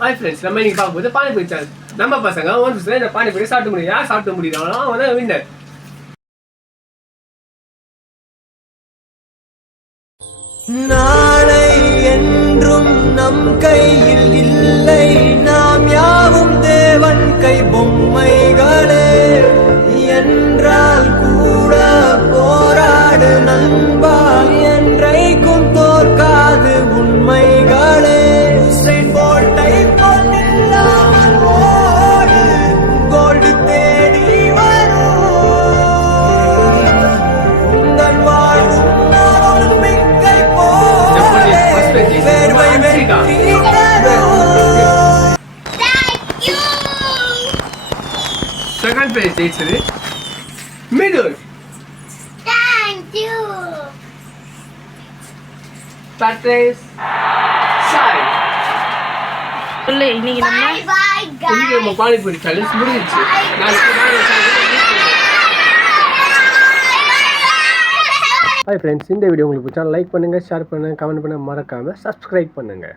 Hi friends, நம்ம இன்னைக்கு பார்க்க போது பானிபூரி சேனல். நம்ம பசங்க ஒரு நிமிஷம் இந்த பானிபூரி சாப்பிட்டு முடியும். யார் சாப்பிட்டு முடியுறாங்களோ அவன் தான் வின்னர். நாளை என்றும் நம் கையில் இல்லை, நாம் யாவும் தேவன் கை பொம்மைகளே. என்றால் கூட போராடு நண்பா, என்றைக்கும் தோற்காது உண்மைகளே. போட்டை போட்டில்லாமல் ஓடு, கோல்டு தேடி வரும் உங்கள் வாழும் மிக்கை போலே வேர்வை வெற்றி தரும். செகண்ட் பிளேஸ் ஜெயிச்சது மிதுன். Third place Sai. சொல்லு, இன்னைக்கு நம்ம பானிபூரி சேலஞ்ச் முடிஞ்சிச்சு. ஹாய் ஃப்ரெண்ட்ஸ், இந்த வீடியோ உங்களுக்கு பிடிச்சா லைக் பண்ணுங்கள், ஷேர் பண்ணுங்கள், கமெண்ட் பண்ண மறக்காமல் சப்ஸ்கிரைப் பண்ணுங்கள்.